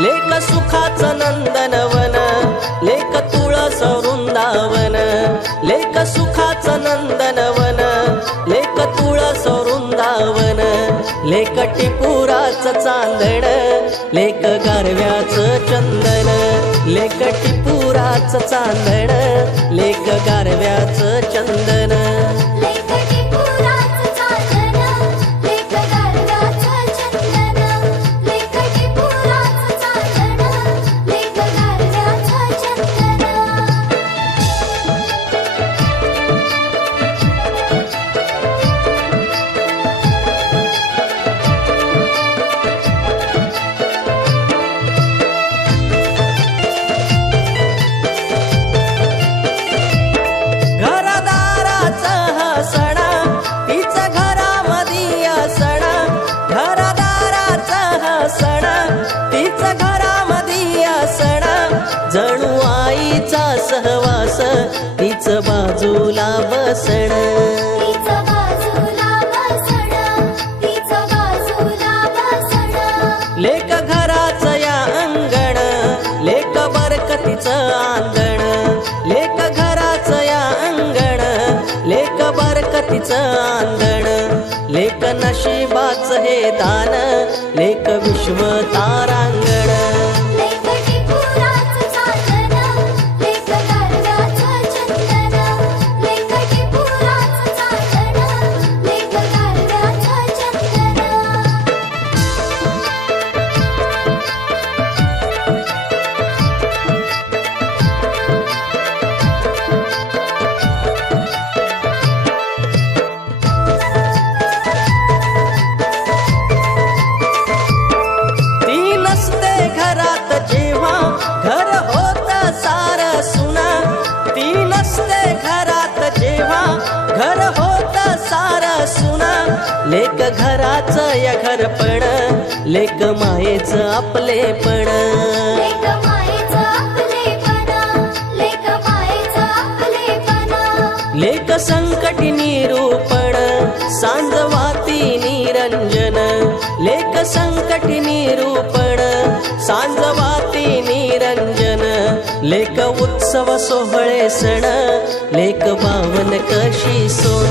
लेक सुखाचं नंदनवन, लेक तुळस वृंदावन, लेक सुखाचं नंदनवन, लेक तुळस वृंदावन, लेक टिपुराचं चांदण, लेक गारव्याचं चंदन, लेक टिपुराचं चांदण, लेक गारव्याचं चंदन. जणू आईचा सहवास तीच बाजूला बसण, लेक घराचं या अंगण, लेक बरकतीचं आंगण, लेक घराचं या अंगण, लेक बरकतीचं आंगण, लेक नशिबाचं हे दान, लेक विश्व तारांगण. घर होत सारं सुना, लेक घराचं या घरपण, लेक मायेचं आपलेपण, लेक संकटी निरूपण, सांजवाती निरंजन, लेक संकटी निरूपण, सांजवाती निरंजन, लेक उत्सव सोहळे सण, लेक बावन कशी सोन.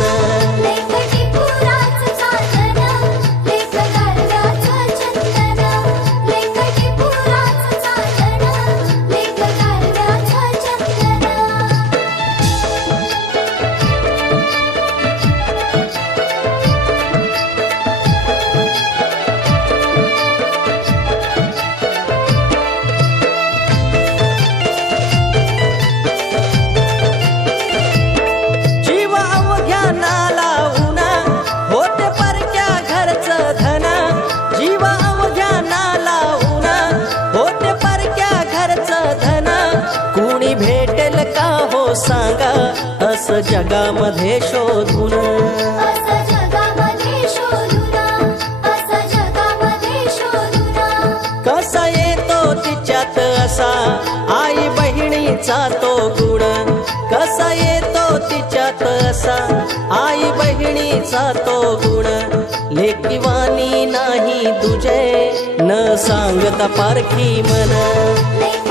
सांगा असं जगामध्ये शोधून, कसा येतो तिच्यात असा आई बहिणीचा तो गुण, कसा येतो तिच्यात असा आई बहिणीचा तो गुण, लेकीवानी नाही तुझे न सांगता पारखी मन.